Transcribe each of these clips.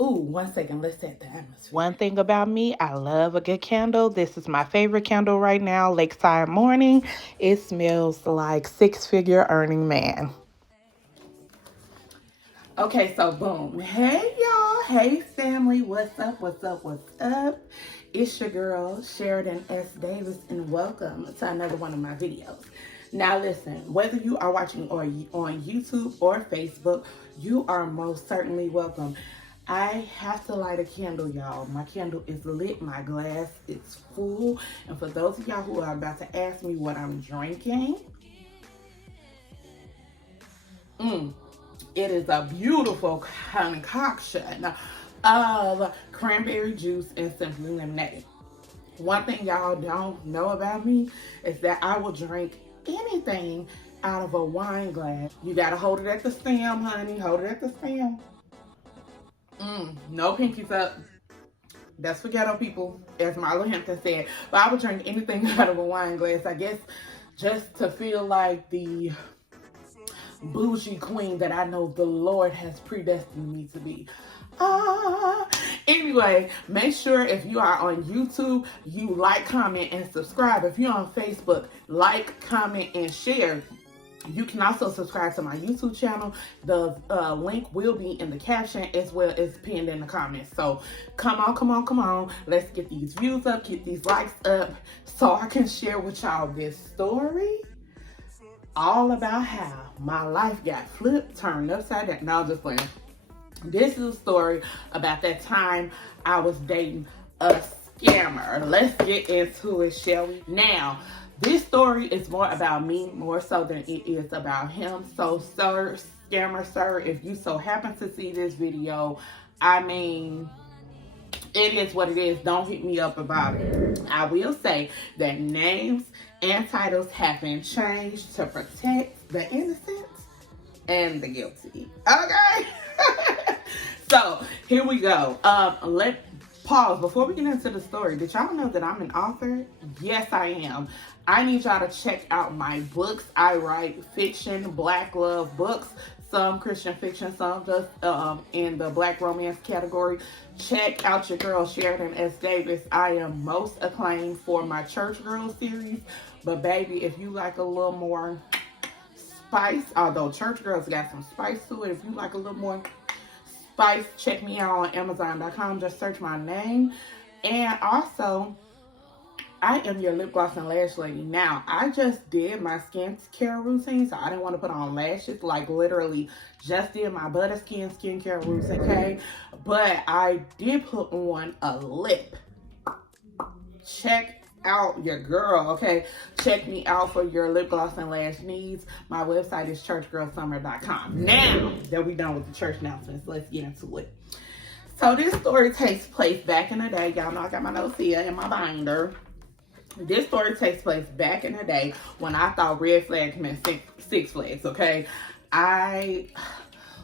Ooh, 1 second. Let's set the atmosphere. One thing about me, I love a good candle. This is my favorite candle right now, Lakeside Morning. It smells like six-figure earning man. Okay, so boom. Hey, y'all. Hey, family. What's up? What's up? What's up? It's your girl, Sheridan S. Davis, and welcome to another one of my videos. Now, listen, whether you are watching on YouTube or Facebook, you are most certainly welcome. I have to light a candle, y'all. My candle is lit. My glass is full. And for those of y'all who are about to ask me what I'm drinking, it is a beautiful concoction of cranberry juice and simply lemonade. One thing y'all don't know about me is that I will drink anything out of a wine glass. You gotta hold it at the stem, honey. Hold it at the stem. No pinkies up. That's for ghetto people, as Marlo Hampton said. But I would drink anything out of a wine glass, I guess, just to feel like the bougie queen that I know the Lord has predestined me to be. Anyway, make sure if you are on YouTube, you like, comment, and subscribe. If you're on Facebook, like, comment, and share. You can also subscribe to my YouTube channel. The link will be in the caption as well as pinned in the comments. So come on. Let's get these views up, get these likes up so I can share with y'all this story all about how my life got flipped, turned upside down. No, I'm just playing. This is a story about that time I was dating a scammer. Let's get into it, shall we? Now, this story is more about me, more so than it is about him. So, sir, scammer, sir, if you so happen to see this video, I mean, it is what it is. Don't hit me up about it. I will say that names and titles have been changed to protect the innocent and the guilty. Okay? So, here we go. Let's pause. Before we get into the story, did y'all know that I'm an author? Yes, I am. I need y'all to check out my books. I write fiction, Black love books, some Christian fiction, some just in the Black romance category. Check out your girl, Sheridan S. Davis. I am most acclaimed for my Church Girl series. But baby, if you like a little more spice, although Church Girls got some spice to it, if you like a little more spice, check me out on Amazon.com. Just search my name. And also, I am your lip gloss and lash lady. Now, I just did my skincare routine, so I didn't want to put on lashes. Like, literally, just did my butter skin skincare routine, okay? But I did put on a lip. Check out your girl, okay? Check me out for your lip gloss and lash needs. My website is churchgirlsummer.com. Now that we're done with the church announcements, let's get into it. So this story takes place back in the day. Y'all know I got my notes here in my binder. This story takes place back in the day when I thought red flags meant six flags, okay?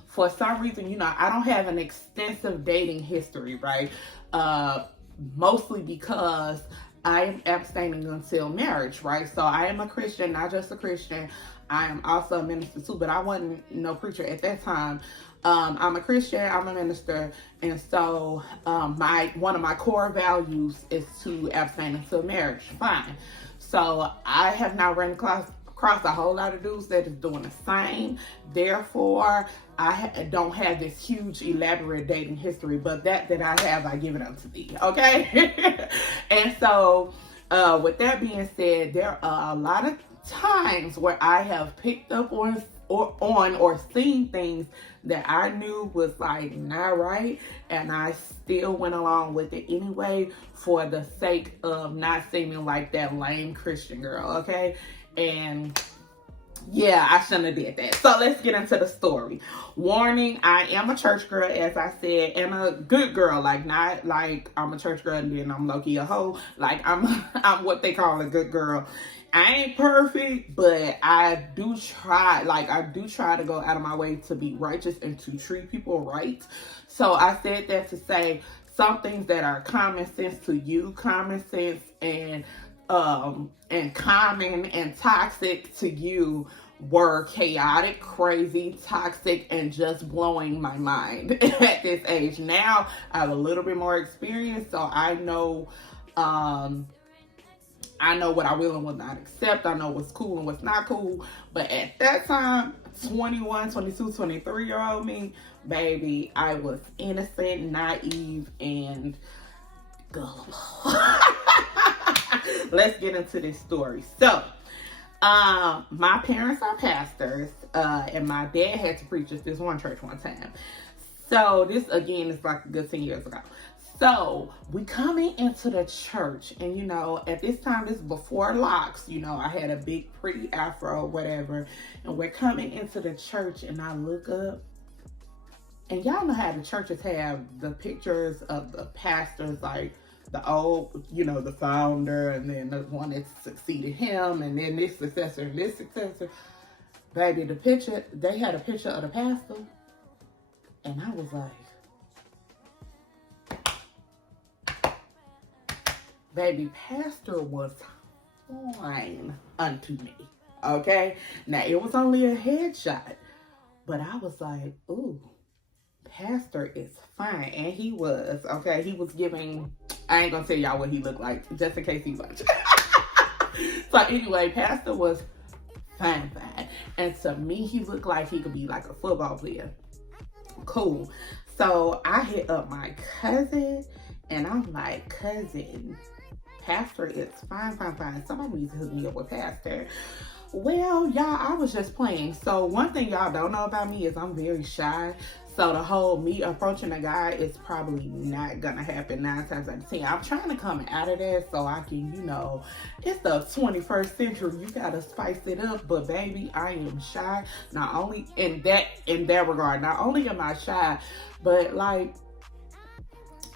For some reason, you know, I don't have an extensive dating history, right? Mostly because I am abstaining until marriage, right? So I am a Christian, not just a Christian. I am also a minister too, but I wasn't no preacher at that time. I'm a Christian, I'm a minister, and so one of my core values is to abstain until marriage. Fine. So I have now run across a whole lot of dudes that is doing the same. Therefore, I don't have this huge elaborate dating history, but that I have, I give it up to thee. Okay. And so with that being said, there are a lot of times where I have picked up on or seen things that I knew was like not right, and I still went along with it anyway for the sake of not seeming like that lame Christian girl, okay? And yeah, I shouldn't have did that. So let's get into the story. Warning, I am a church girl, as I said, and a good girl. Like, not like I'm a church girl and then I'm low-key a hoe. Like, I'm what they call a good girl. I ain't perfect, but I do try to go out of my way to be righteous and to treat people right. So I said that to say some things that are common sense to you, common sense and common and toxic to you were chaotic, crazy, toxic, and just blowing my mind at this age. Now I have a little bit more experience, so I know what I will and will not accept. I know what's cool and what's not cool. But at that time, 21, 22, 23-year-old me, baby, I was innocent, naive, and gullible. Let's get into this story. So, my parents are pastors, and my dad had to preach at this one church one time. So this, again, is like a good 10 years ago. So we coming into the church, and you know, at this time, this is before locks, you know, I had a big pretty afro, whatever, and we're coming into the church, and I look up, and y'all know how the churches have the pictures of the pastors, like the old, you know, the founder, and then the one that succeeded him, and then this successor and this successor. Baby, the picture, they had a picture of the pastor, and I was like, baby, pastor was fine unto me, okay? Now, it was only a headshot, but I was like, ooh, pastor is fine. And he was, okay? He was giving, I ain't gonna tell y'all what he looked like, just in case he watched. So anyway, pastor was fine. And to me, he looked like he could be like a football player. Cool. So I hit up my cousin, and I'm like, cousin, pastor is fine. Somebody needs to hook me up with pastor. Well, y'all, I was just playing. So one thing y'all don't know about me is I'm very shy. So the whole me approaching a guy is probably not gonna happen 9 times out of 10. I'm trying to come out of that so I can, you know, it's the 21st century. You gotta spice it up. But baby, I am shy. Not only in that regard. Not only am I shy, but like,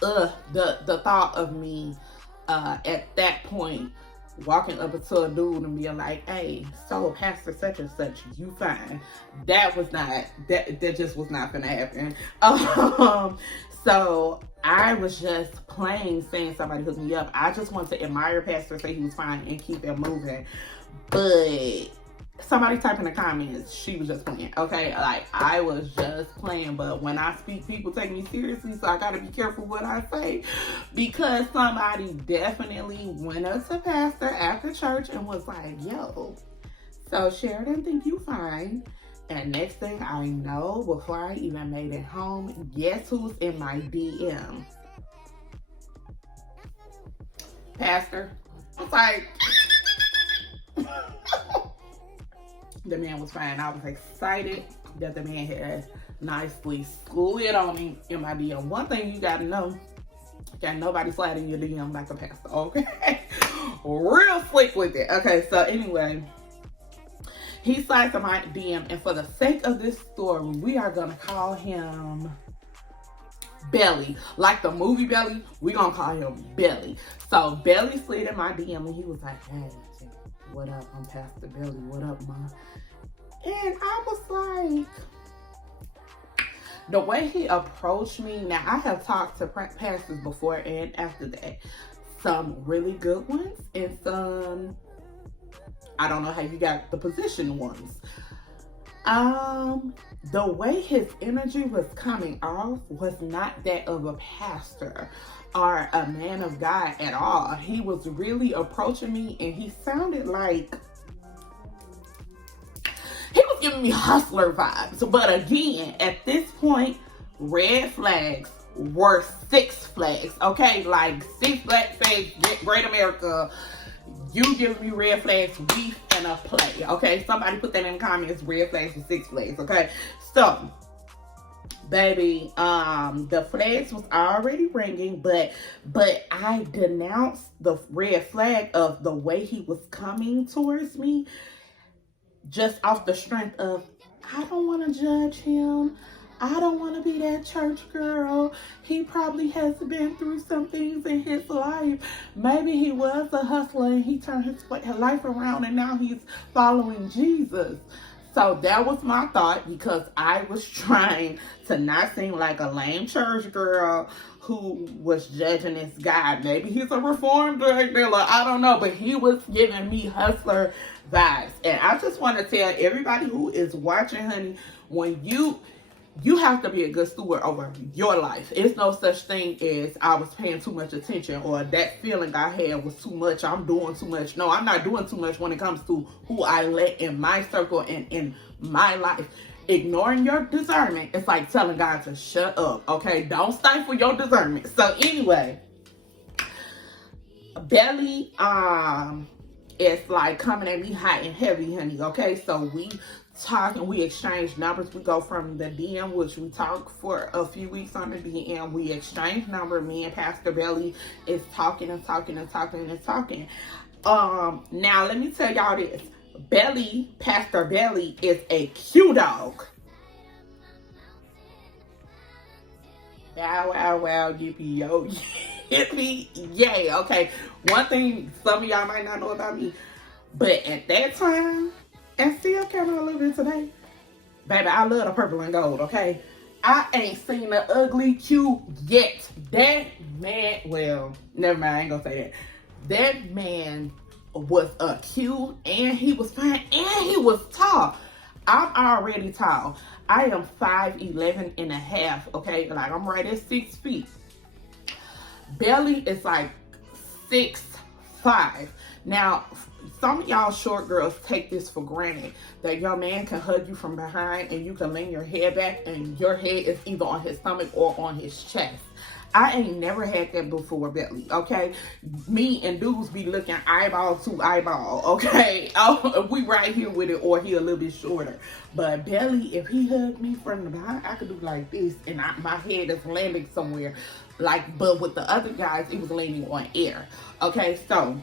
the thought of me at that point walking up to a dude and being like, hey, so pastor such and such, you fine. That just was not gonna happen. So I was just playing, saying somebody hooked me up. I just wanted to admire pastor, say he was fine, and keep it moving. But somebody type in the comments, she was just playing, okay? Like, I was just playing, but when I speak, people take me seriously, so I gotta be careful what I say, because somebody definitely went up to pastor after church and was like, yo, so Sheridan think you fine. And next thing I know, before I even made it home, guess who's in my DM? Pastor. I was like, the man was fine. I was excited that the man had nicely slid on me in my DM. One thing you gotta know, got nobody sliding your DM like a pastor, okay? Real slick with it. Okay, so anyway, he slides on my DM, and for the sake of this story, we are gonna call him Belly. Like the movie Belly, we gonna call him Belly. So Belly slid in my DM, and he was like, hey, what up? I'm Pastor Belly. What up, ma? And I was like, the way he approached me, now I have talked to pastors before and after that. Some really good ones and some, I don't know how you got the position ones. The way his energy was coming off was not that of a pastor or a man of God at all. He was really approaching me, and he sounded like he was giving me hustler vibes. But again, at this point, red flags were 6 flags, okay? Like 6 flags, Great America, you giving me red flags, we finna play, okay? Somebody put that in the comments, red flags and 6 flags, okay? So, baby, the flags was already ringing, but I denounced the red flag of the way he was coming towards me, just off the strength of, I don't want to judge him. I don't want to be that church girl. He probably has been through some things in his life. Maybe he was a hustler and he turned his life around and now he's following Jesus. So that was my thought, because I was trying to not seem like a lame church girl who was judging this guy. Maybe he's a reformed drug dealer, I don't know, but he was giving me hustler vibes. And I just want to tell everybody who is watching, honey, when you have to be a good steward over your life. It's no such thing as I was paying too much attention, or that feeling I had was too much, I'm doing too much. No, I'm not doing too much when it comes to who I let in my circle and in my life. Ignoring your discernment, it's like telling God to shut up, okay? Don't stifle your discernment. So anyway, Belly is like coming at me hot and heavy, honey, okay? So we talk and we exchange numbers. We go from the DM, which we talked for a few weeks on the DM. We exchange numbers. Me and Pastor Belly is talking and talking and talking and talking. Now let me tell y'all this. Belly, Pastor Belly, is a Q dog. Wow, wow, wow, yippee, yo, yippee, yay. Okay, one thing some of y'all might not know about me, but at that time, and still kind of a little bit today, baby, I love the purple and gold, okay? I ain't seen the ugly Q yet. That man, well, never mind, I ain't gonna say that. That man was a Q, and he was fine, and he was tall. I'm already tall. I am 5'11" and a half, okay? Like, I'm right at 6 feet. Belly is like 6'5". Now, some of y'all short girls take this for granted, that your man can hug you from behind and you can lean your head back and your head is either on his stomach or on his chest. I ain't never had that before, Belly, okay? Me and dudes be looking eyeball to eyeball, okay? Oh, we right here with it, or he a little bit shorter. But Belly, if he hugged me from the behind, I could do like this, and my head is landing somewhere. Like, but with the other guys, it was landing on air, okay? So,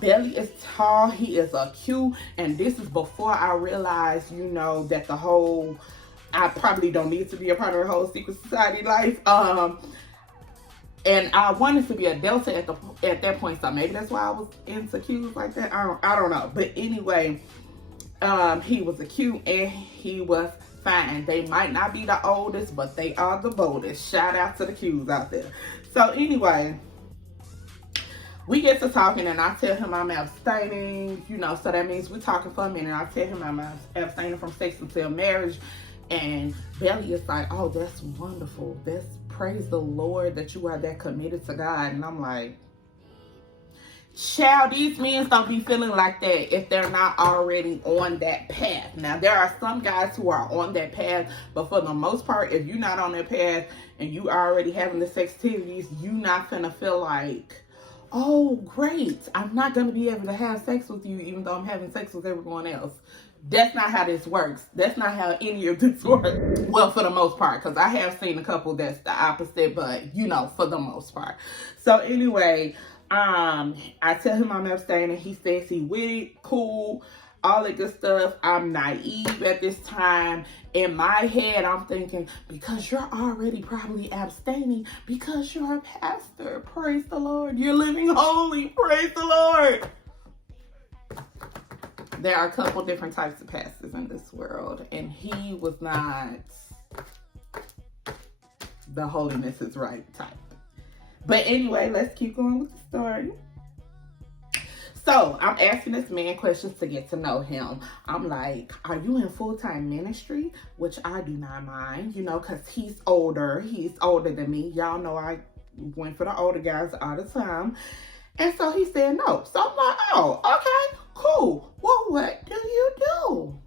Belly is tall, he is a Q, and this is before I realized, you know, that the whole, I probably don't need to be a part of the whole secret society life. And I wanted to be a Delta at that point, so maybe that's why I was into Qs like that. I don't know. But anyway, he was a Q and he was fine. They might not be the oldest, but they are the boldest. Shout out to the Qs out there. So anyway, we get to talking and I tell him I'm abstaining, you know, so that means we're talking for a minute. I tell him I'm abstaining from sex until marriage. And Belly is like, oh, that's wonderful. That's, praise the Lord that you are that committed to God. And I'm like, child, these men don't be feeling like that if they're not already on that path. Now, there are some guys who are on that path, but for the most part, if you're not on that path and you already having the sex activities, you not finna feel like, oh, great, I'm not gonna be able to have sex with you even though I'm having sex with everyone else. That's not how this works. That's not how any of this works. Well, for the most part, because I have seen a couple that's the opposite, but you know, for the most part. So anyway, I tell him I'm abstaining. He says he with it, cool, all that good stuff. I'm naive at this time. In my head, I'm thinking, because you're already probably abstaining because you're a pastor. Praise the Lord. You're living holy. Praise the Lord. There are a couple different types of pastors in this world, and he was not the holiness is right type. But anyway, let's keep going with the story. So I'm asking this man questions to get to know him. I'm like, are you in full-time ministry? Which I do not mind, you know, because he's older. He's older than me. Y'all know I went for the older guys all the time. And so he said no. So I'm like, oh, okay, cool. Well, what do you do?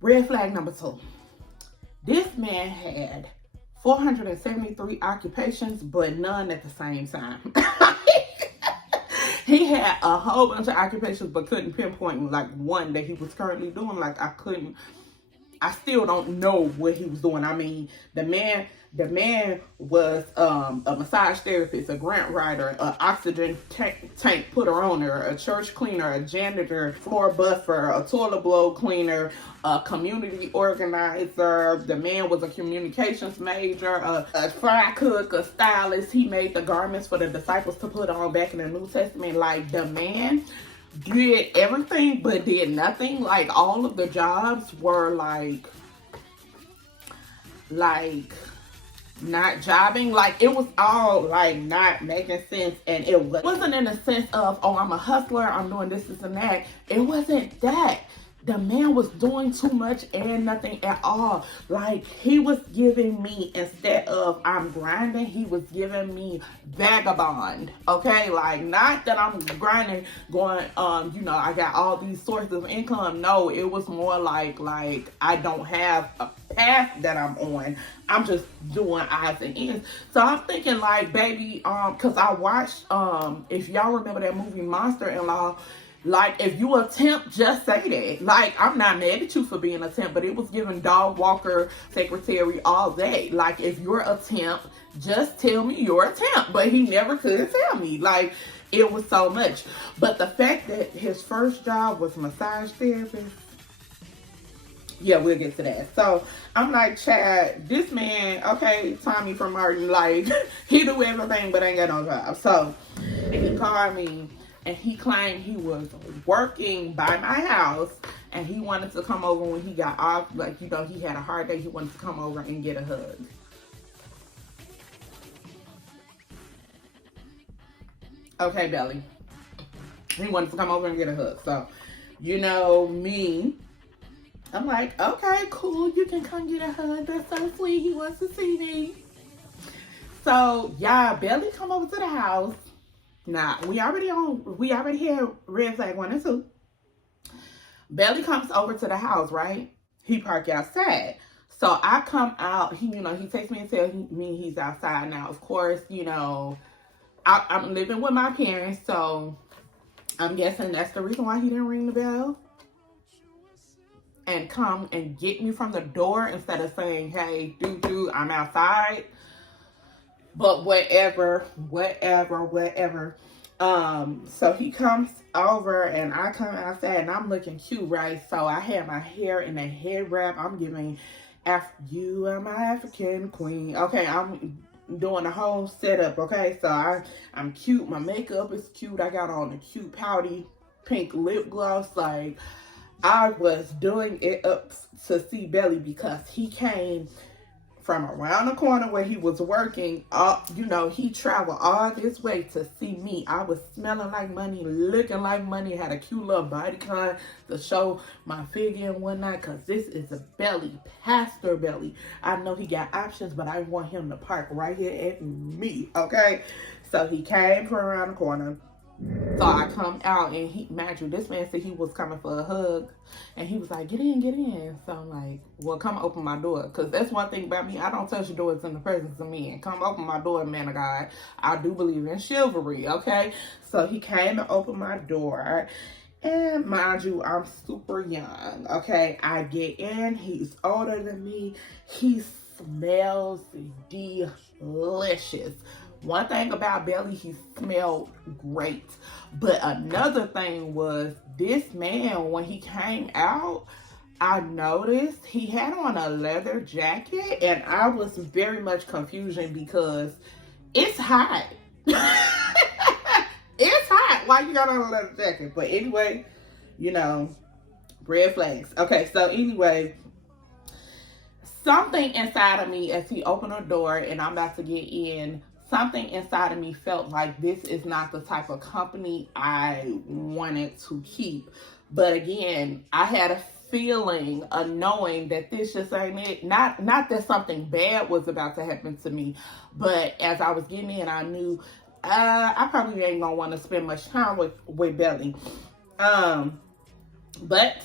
Red flag number 2. This man had 473 occupations, but none at the same time. He had a whole bunch of occupations, but couldn't pinpoint like one that he was currently doing. Like I still don't know what he was doing. I mean, the man was a massage therapist, a grant writer, an oxygen tank putter owner, a church cleaner, a janitor, floor buffer, a toilet bowl cleaner, a community organizer. The man was a communications major, a fry cook, a stylist. He made the garments for the disciples to put on back in the New Testament. Like, the man did everything but did nothing. Like all of the jobs were like not jobbing. Like it was all like not making sense, and it wasn't in the sense of, oh, I'm a hustler, I'm doing this and that. It wasn't that. The man was doing too much and nothing at all. Like he was giving me, instead of I'm grinding, he was giving me vagabond. Okay, like not that I'm grinding, going I got all these sources of income. No, it was more like I don't have a path that I'm on. I'm just doing odds and ends. So I'm thinking like, baby, cause I watched if y'all remember that movie Monster-in-Law. Like, if you attempt, just say that. Like, I'm not mad at you for being a temp, but it was giving dog walker secretary all day. Like, if you're a temp, just tell me you're a temp. But he never could tell me. Like, it was so much. But the fact that his first job was massage therapist, yeah, we'll get to that. So, I'm like, Chad, this man, okay, Tommy from Martin, like, he do everything but ain't got no job. So, he called me. And he claimed he was working by my house and he wanted to come over when he got off. Like, he had a hard day. He wanted to come over and get a hug. Okay, Belly. He wanted to come over and get a hug. So, me. I'm like, okay, cool. You can come get a hug. That's so sweet. He wants to see me. So, yeah, Belly come over to the house. Now, we already had red flag 1 and 2. Belly comes over to the house, right? He parked outside. So I come out, he takes me and tells me he's outside. Now, of course, I'm living with my parents, so I'm guessing that's the reason why he didn't ring the bell and come and get me from the door instead of saying, hey, dude, I'm outside. But whatever. So he comes over and I come outside and I'm looking cute, right? So I had my hair in a head wrap. I'm giving you are my African queen. Okay, I'm doing the whole setup, okay? So I'm cute. My makeup is cute. I got on a cute pouty pink lip gloss. Like, I was doing it up to see Belly because he came from around the corner where he was working. He traveled all this way to see me. I was smelling like money, looking like money, had a cute little bodycon to show my figure and whatnot, because this is a Belly, Pastor Belly. I know he got options, but I want him to park right here at me, okay? So he came from around the corner. So I come out and this man said he was coming for a hug and he was like, get in. So I'm like, well, come open my door. Cause that's one thing about me. I don't touch doors in the presence of men. Come open my door, man of God. I do believe in chivalry. Okay. So he came and opened my door. And mind you, I'm super young. Okay. I get in. He's older than me. He smells delicious. One thing about Belly, he smelled great. But another thing was, this man, when he came out, I noticed he had on a leather jacket, and I was very much confusion because it's hot. It's hot. Why you got on a leather jacket? But anyway, red flags. Okay, so anyway, something inside of me, as he opened the door and I'm about to get in, something inside of me felt like this is not the type of company I wanted to keep. But again, I had a feeling, a knowing that this just ain't it. Not that something bad was about to happen to me, but as I was getting in, I knew I probably ain't gonna want to spend much time with Belly. But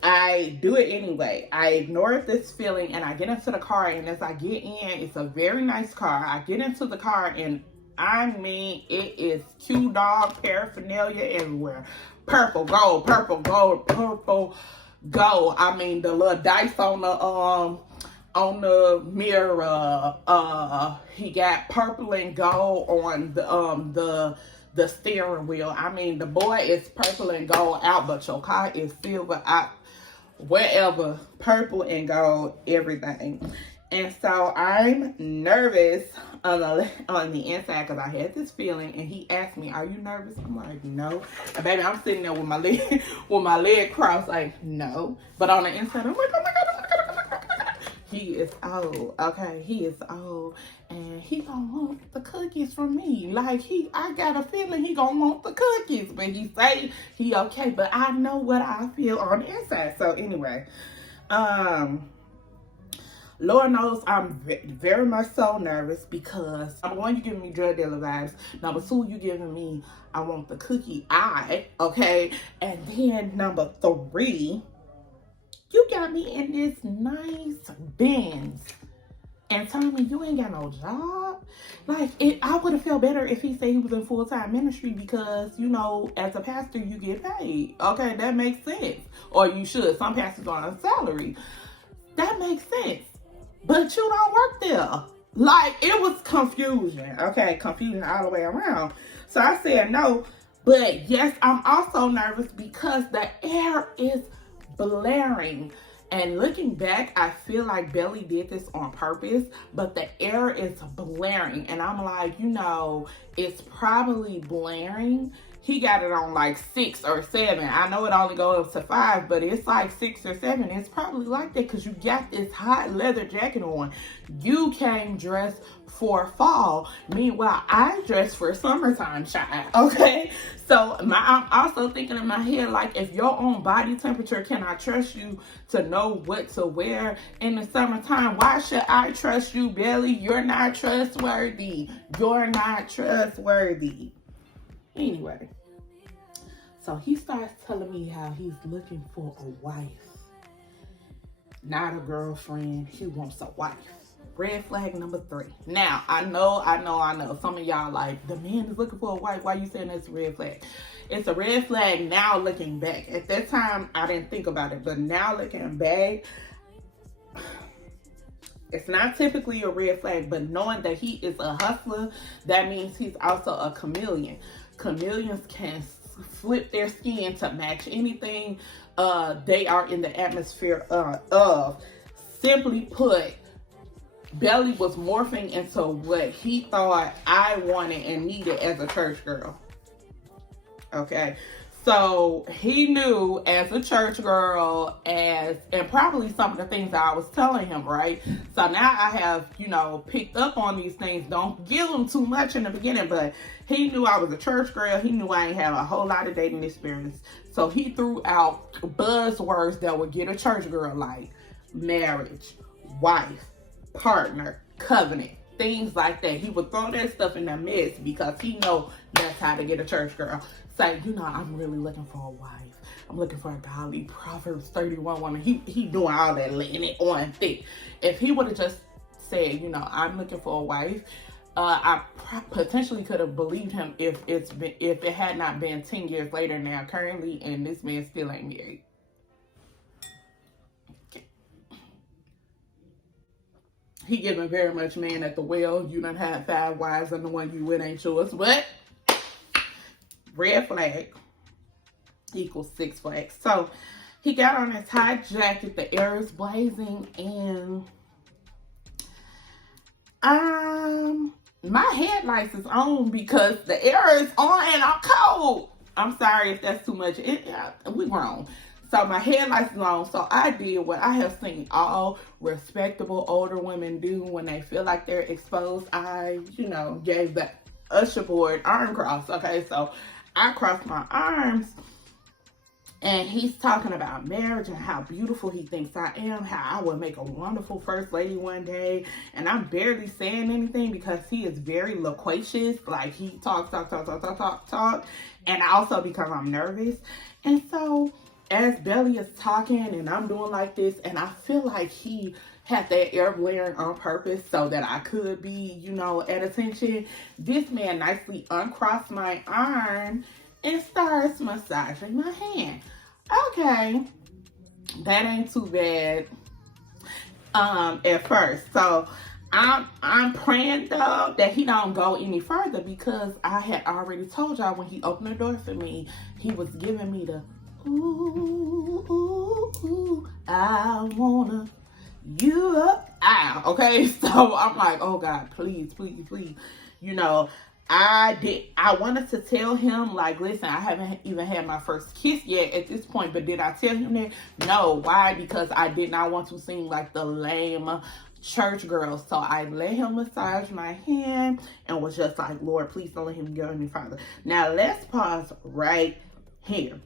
I do it anyway. I ignored this feeling and I get into the car, and as I get in, it's a very nice car. I get into the car and I mean, it is Q Dog paraphernalia everywhere. Purple, gold, purple, gold, purple, gold. I mean, the little dice on the mirror. He got purple and gold on the steering wheel. I mean, the boy is purple and gold out, but your car is silver out. Wherever, purple and gold, everything. And so I'm nervous on the inside because I had this feeling, and he asked me, "Are you nervous?" I'm like, "No." And baby, I'm sitting there with my leg crossed, like, "No." But on the inside, I'm like, "Oh my god, oh my god, oh my god, oh my god." He is old, okay? He is old, and he gonna want the cookies from me. Like, I got a feeling he gonna want the cookies, but he say he okay. But I know what I feel on the inside. So anyway, Lord knows I'm very much so nervous because number one, you giving me drug dealer vibes. Number two, you giving me I want the cookie eye, okay? And then number three, you got me in this nice Benz and telling me you ain't got no job. Like, I would have felt better if he said he was in full-time ministry because, you know, as a pastor, you get paid. Okay, that makes sense. Or you should. Some pastors are on a salary. That makes sense. But you don't work there. Like, it was confusion. Okay, confusion all the way around. So I said no. But yes, I'm also nervous because the air is blaring. And looking back, I feel like Belly did this on purpose, but the air is blaring. And I'm like, you know, it's probably blaring. He got it on like 6 or 7. I know it only goes up to 5, but it's like 6 or 7. It's probably like that because you got this hot leather jacket on. You came dressed for fall. Meanwhile, I dressed for summertime, child. Okay? So I'm also thinking in my head, like, if your own body temperature cannot trust you to know what to wear in the summertime, why should I trust you, Belly? You're not trustworthy. You're not trustworthy. Anyway, so he starts telling me how he's looking for a wife, not a girlfriend. He wants a wife. Red flag number 3. Now, I know. Some of y'all like, the man is looking for a wife. Why you saying that's a red flag? It's a red flag now looking back. At that time, I didn't think about it. But now looking back, it's not typically a red flag. But knowing that he is a hustler, that means he's also a chameleon. Chameleons can flip their skin to match anything they are in the atmosphere of. Simply put, Belly was morphing into what he thought I wanted and needed as a church girl. Okay. So he knew as a church girl, and probably some of the things that I was telling him, right? So now I have, you know, picked up on these things. Don't give him too much in the beginning, but he knew I was a church girl. He knew I ain't have a whole lot of dating experience. So he threw out buzzwords that would get a church girl, like marriage, wife, partner, covenant, things like that. He would throw that stuff in the mix because he know that's how to get a church girl. Say, you know, I'm really looking for a wife. I'm looking for a godly Proverbs 31 woman. He doing all that, laying it on thick. If he would have just said, you know, I'm looking for a wife, I potentially could have believed him if it had not been 10 years later now currently, and this man still ain't married. He giving very much man at the well. You done had 5 wives and the one you with ain't yours. But red flag equals 6 flags. So he got on his hot jacket. The air is blazing, and my headlights is on because the air is on and I'm cold. I'm sorry if that's too much. We grown. So my headlights is on. So I did what I have seen all respectable older women do when they feel like they're exposed. I, you know, gave the usher board arm cross. Okay, so I crossed my arms, and he's talking about marriage and how beautiful he thinks I am, how I would make a wonderful first lady one day. And I'm barely saying anything because he is very loquacious. Like, he talks. And also because I'm nervous. And so as Belly is talking and I'm doing like this, and I feel like he had that air blaring on purpose so that I could be, you know, at attention, this man nicely uncrossed my arm and starts massaging my hand. Okay, that ain't too bad at first. So I'm praying though that he don't go any further, because I had already told y'all when he opened the door for me, he was giving me the ooh, ooh, ooh, I wanna you up. eye, okay? So I'm like, oh God, please, please, please. You know, I wanted to tell him, like, listen, I haven't even had my first kiss yet at this point, but did I tell him that? No. Why? Because I did not want to seem like the lame church girl. So I let him massage my hand and was just like, Lord, please don't let him go any farther. Now let's pause right here.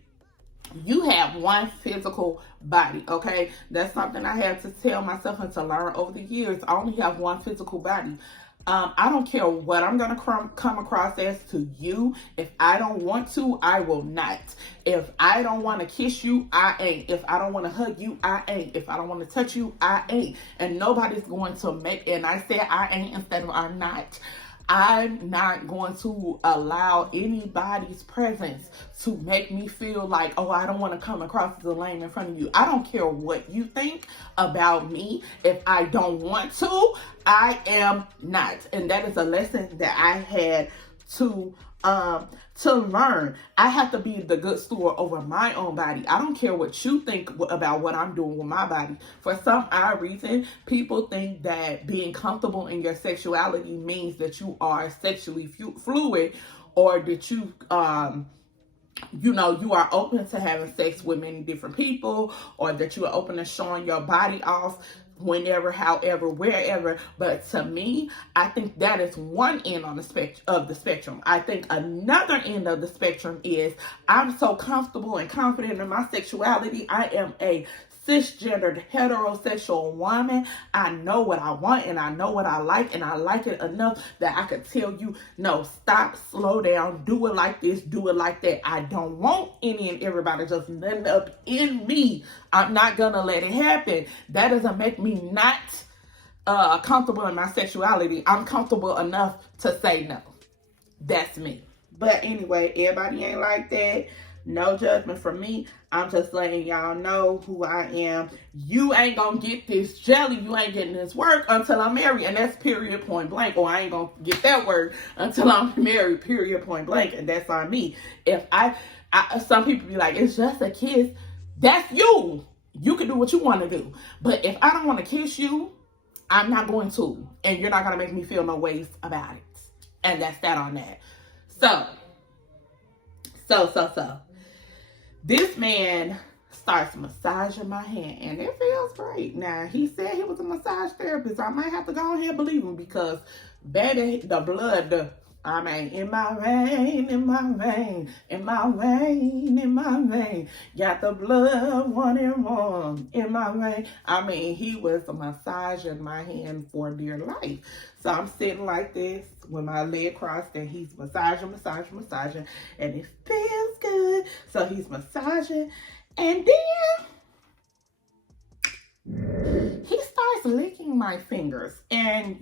You have one physical body, okay? That's something I had to tell myself and to learn over the years. I only have one physical body. I don't care what I'm going to come across as to you. If I don't want to, I will not. If I don't want to kiss you, I ain't. If I don't want to hug you, I ain't. If I don't want to touch you, I ain't. And nobody's going to make, and I said I ain't instead of I'm not. I'm not going to allow anybody's presence to make me feel like, oh, I don't want to come across as a lame in front of you. I don't care what you think about me. If I don't want to, I am not. And that is a lesson that I had to learn. I have to be the good steward over my own body. I don't care what you think about what I'm doing with my body. For some odd reason, people think that being comfortable in your sexuality means that you are sexually fluid, or that you you are open to having sex with many different people, or that you are open to showing your body off whenever, however, wherever. But to me, I think that is one end on the spectrum. I think another end of the spectrum is I'm so comfortable and confident in my sexuality. I am a cisgendered heterosexual woman. I know what I want and I know what I like, and I like it enough that I could tell you, no, stop, slow down, do it like this, do it like that. I don't want any and everybody just letting up in me. I'm not gonna let it happen. That doesn't make me not comfortable in my sexuality. I'm comfortable enough to say no. That's me. But anyway, everybody ain't like that. No judgment from me. I'm just letting y'all know who I am. You ain't gonna get this jelly. You ain't getting this work until I'm married. And that's period, point blank. Or I ain't gonna get that work until I'm married, period, point blank. And that's on me. If I some people be like, it's just a kiss. That's you. You can do what you want to do. But if I don't want to kiss you, I'm not going to. And you're not going to make me feel no ways about it. And that's that on that. So. This man starts massaging my hand, and it feels great. Now, he said he was a massage therapist. I might have to go ahead and believe him, because, baby, the blood, in my vein, in my vein, in my vein, in my vein. Got the blood running warm in my vein. He was massaging my hand for dear life. So I'm sitting like this with my leg crossed, and he's massaging, and it feels good. So he's massaging, and then he starts licking my fingers. And,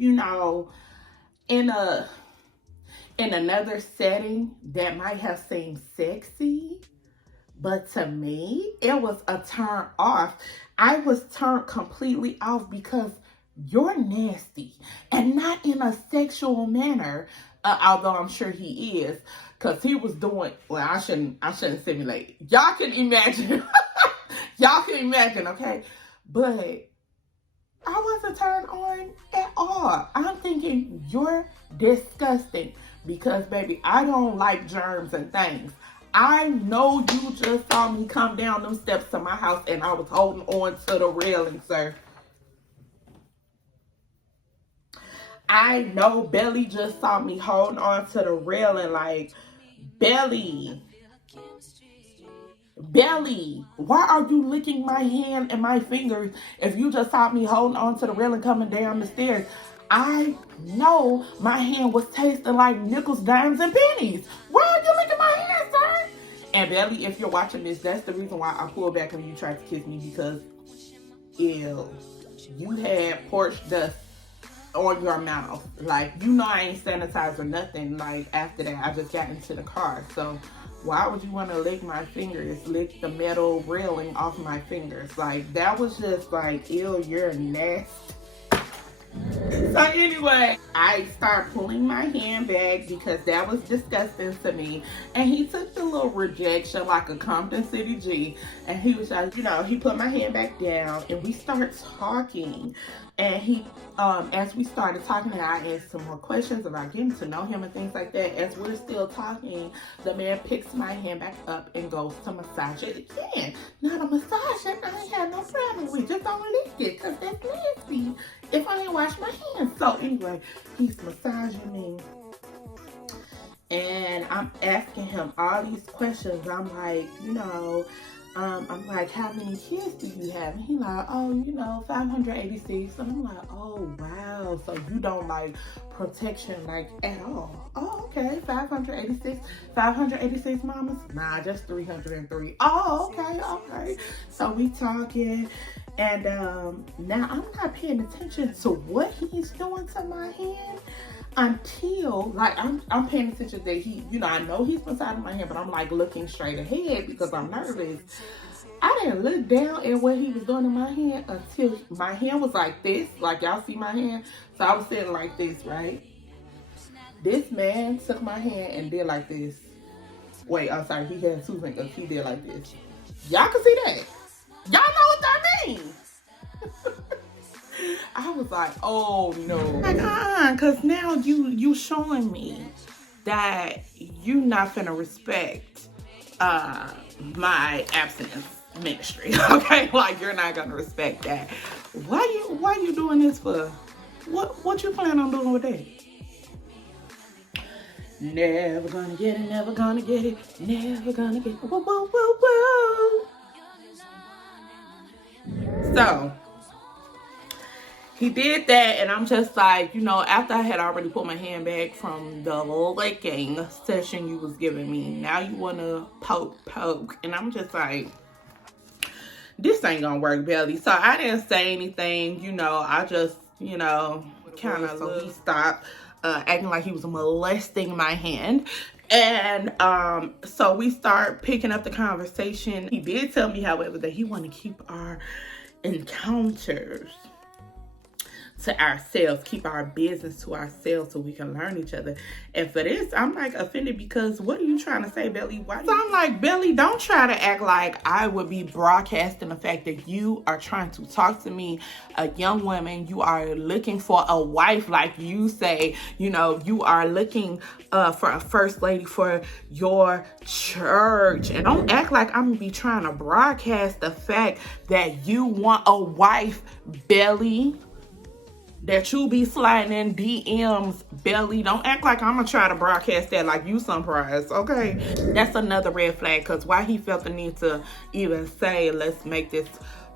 in another setting that might have seemed sexy, but to me, it was a turn off. I was turned completely off because you're nasty, and not in a sexual manner, although I'm sure he is, because he was doing, well, I shouldn't simulate. Y'all can imagine. Y'all can imagine, okay? But I wasn't turned on at all. I'm thinking, you're disgusting, because, baby, I don't like germs and things. I know you just saw me come down them steps to my house, and I was holding on to the railing, sir. I know Belly just saw me holding on to the railing, like, Belly, why are you licking my hand and my fingers if you just saw me holding on to the railing coming down the stairs? I know my hand was tasting like nickels, dimes, and pennies. Why are you licking my hand, sir? And Belly, if you're watching this, that's the reason why I pulled back when you tried to kiss me, because, ew, you had porch dust on your mouth. Like, I ain't sanitized or nothing. Like, after that, I just got into the car. So why would you want to lick my fingers, lick the metal railing off my fingers? Like, that was just like, ew, you're nasty. So anyway, I started pulling my hand back because that was disgusting to me. And he took the little rejection like a Compton City G. And he was like, you know, he put my hand back down and we started talking. And he, as we started talking, and I asked some more questions about getting to know him and things like that. As we're still talking, the man picks my hand back up and goes to massage it again. Now the massage, I ain't had no problem with. Just don't lick it, because that's nasty if I didn't wash my hands. So anyway, he's massaging me. And I'm asking him all these questions. I'm like, you know, I'm like, how many kids do you have? And he like, oh, you know, 586. And I'm like, oh, wow. So you don't like protection like at all. Oh, okay. 586 mamas? Nah, just 303. Oh, okay. So we talking. And now I'm not paying attention to what he's doing to my hand until, like, I'm paying attention that he, you know, I know he's massaging my hand, but I'm like looking straight ahead because I'm nervous. I didn't look down at what he was doing in my hand until my hand was like this. Like, y'all see my hand? So I was sitting like this, right? This man took my hand and did like this. Wait, I'm sorry, he had two fingers. He did like this. Y'all can see that. Y'all know what that means. I was like, oh no. Like, cause now you showing me that you not finna respect my abstinence ministry. Okay? Like, you're not gonna respect that. Why you doing this for? What you plan on doing with that? Never gonna get it, never gonna get it, never gonna get it. Whoa, whoa, whoa, whoa. So he did that, and I'm just like, you know, after I had already put my hand back from the licking session you was giving me, now you want to poke. And I'm just like, this ain't gonna work, Belly. So I didn't say anything, you know, I just, you know, kind of, so he stopped acting like he was molesting my hand. And so we start picking up the conversation. He did tell me, however, that he wanted to keep our encounters to ourselves, keep our business to ourselves so we can learn each other. And for this, I'm like offended because what are you trying to say, Belly? Why? So I'm like, Belly, don't try to act like I would be broadcasting the fact that you are trying to talk to me, a young woman. You are looking for a wife, like you say. You know, you are looking for a first lady for your church. And don't act like I'm gonna be trying to broadcast the fact that you want a wife, Belly. That you be sliding in DMs, Belly. Don't act like I'm gonna try to broadcast that like you some prize, okay? That's another red flag, because why he felt the need to even say, let's make this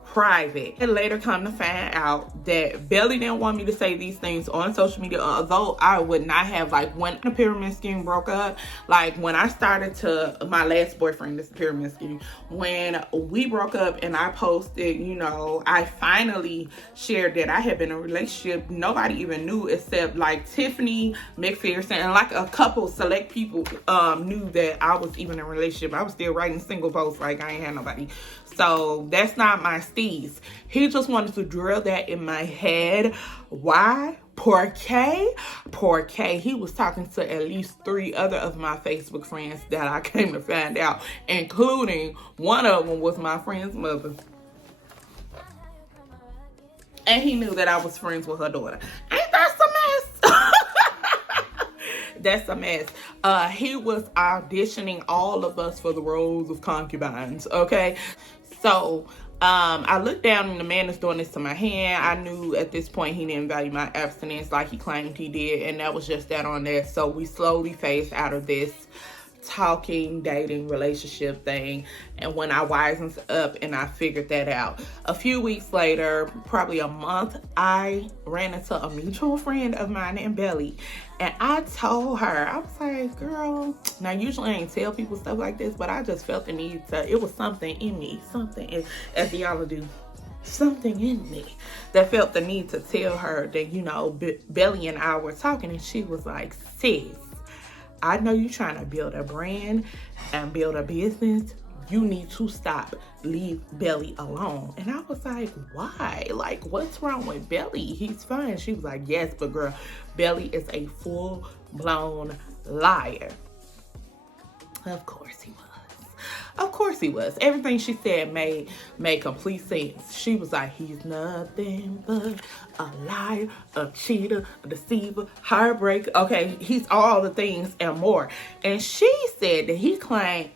private. And later come to find out that Belly didn't want me to say these things on social media, although I would not have. Like, when the pyramid scheme broke up, like when I started to, my last boyfriend, this pyramid scheme, when we broke up and I posted, you know, I finally shared that I had been in a relationship. Nobody even knew except like Tiffany McPherson and like a couple select people knew that I was even in a relationship. I was still writing single posts like I ain't had nobody. So that's not my steez. He just wanted to drill that in my head. Why? Poor K. He was talking to at least 3 other of my Facebook friends that I came to find out, including one of them was my friend's mother. And he knew that I was friends with her daughter. Ain't that some mess? That's a mess. He was auditioning all of us for the roles of concubines, okay? So I looked down and the man is doing this to my hand. I knew at this point he didn't value my abstinence like he claimed he did, and that was just that on that. So we slowly phased out of this talking, dating, relationship thing. And when I wisened up and I figured that out, a few weeks later, probably a month, I ran into a mutual friend of mine in Belly. And I told her, I was like, girl, now usually I ain't tell people stuff like this, but I just felt the need to, it was something in me, as y'all do, something in me that felt the need to tell her that, you know, Belly and I were talking. And she was like, sis, I know you're trying to build a brand and build a business, you need to stop. Leave Belly alone. And I was like, why? Like, what's wrong with Belly? He's fine. She was like, yes, but girl, Belly is a full-blown liar. Of course he was. Of course he was. Everything she said made complete sense. She was like, he's nothing but a liar, a cheater, a deceiver, heartbreaker. Okay, he's all the things and more. And she said that he claimed,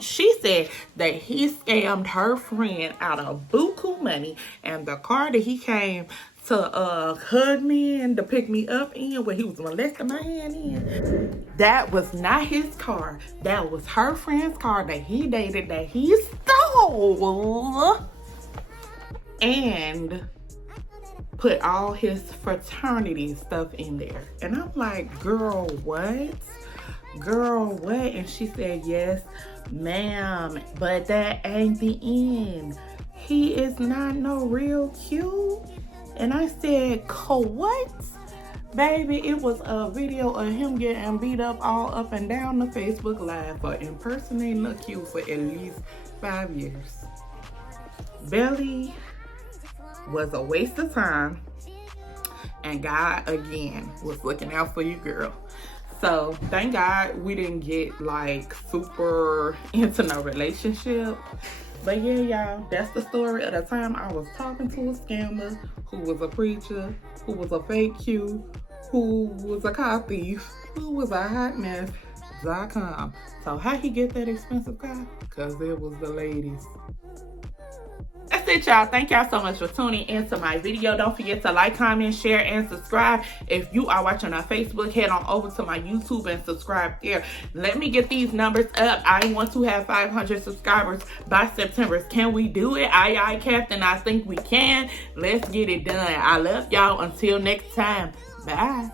she said that he scammed her friend out of buku money, and the car that he came to hug me and to pick me up in, where he was molesting my hand in, that was not his car. That was her friend's car that he dated, that he stole and put all his fraternity stuff in there. And I'm like, girl, what? Girl, what? And she said, yes, ma'am, but that ain't the end. He is not no real cute. And I said, what? Baby, it was a video of him getting beat up all up and down the Facebook Live for impersonating a Q for at least 5 years. Belly was a waste of time. And God, again, was looking out for you, girl. So, thank God we didn't get, like, super into no relationship. But yeah, y'all, that's the story of the time I was talking to a scammer who was a preacher, who was a fake Q, who was a car thief, who was a hotmess.com. So how he get that expensive car? Because it was the ladies. That's it, y'all. Thank y'all so much for tuning into my video. Don't forget to like, comment, share, and subscribe. If you are watching on Facebook, head on over to my YouTube and subscribe there. Let me get these numbers up. I want to have 500 subscribers by September. Can we do it? Aye, Captain. I think we can. Let's get it done. I love y'all. Until next time. Bye.